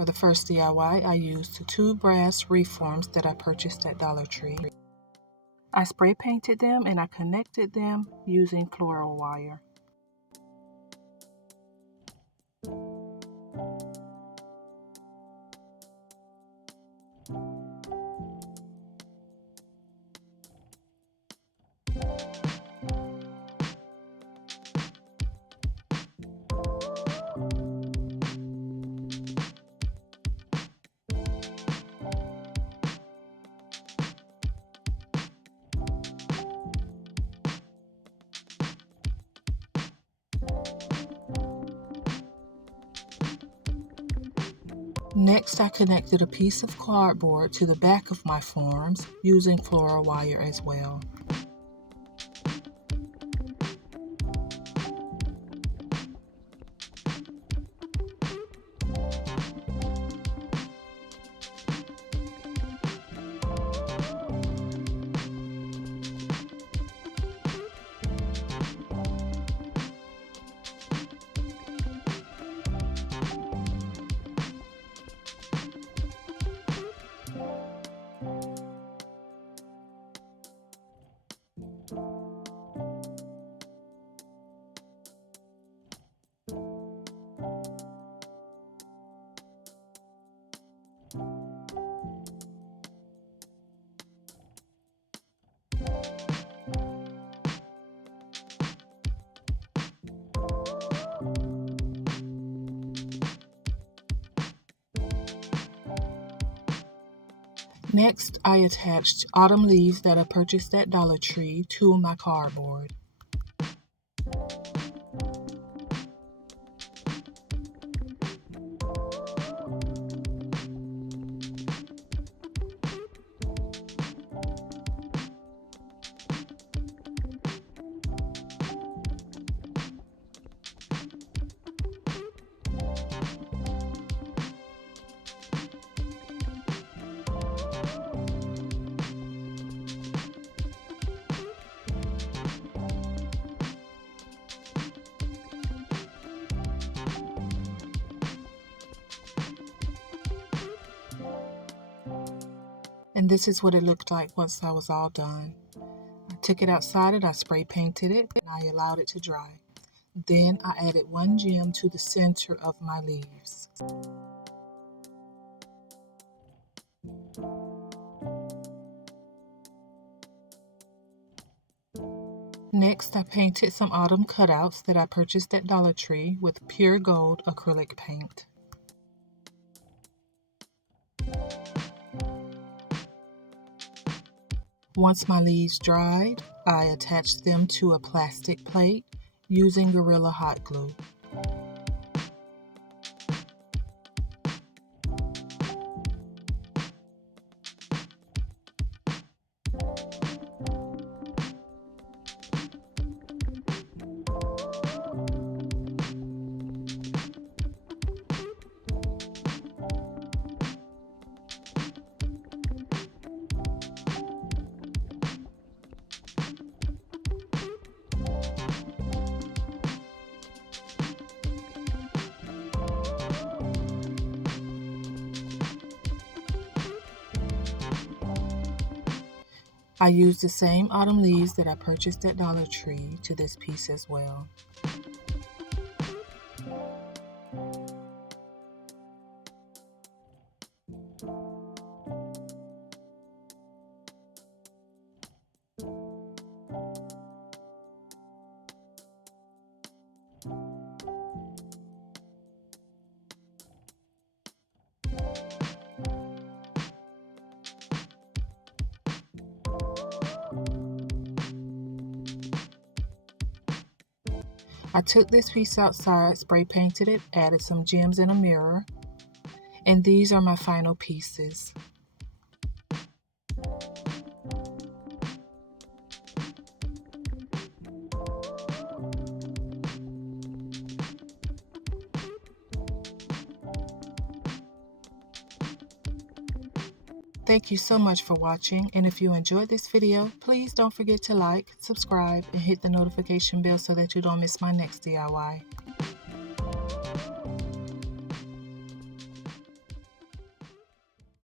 For the first DIY, I used 2 brass wreath forms that I purchased at Dollar Tree. I spray painted them and I connected them using floral wire. Next, I connected a piece of cardboard to the back of my forms using floral wire as well. Next, I attached autumn leaves that I purchased at Dollar Tree to my cardboard. And this is what it looked like once I was all done. I took it outside and I spray painted it and I allowed it to dry. Then I added 1 gem to the center of my leaves. Next, I painted some autumn cutouts that I purchased at Dollar Tree with pure gold acrylic paint. Once my leaves dried, I attached them to a plastic plate using Gorilla Hot Glue. I used the same autumn leaves that I purchased at Dollar Tree to this piece as well. I took this piece outside, spray painted it, added some gems and a mirror, and these are my final pieces. Thank you so much for watching, and if you enjoyed this video, please don't forget to like, subscribe, and hit the notification bell so that you don't miss my next DIY.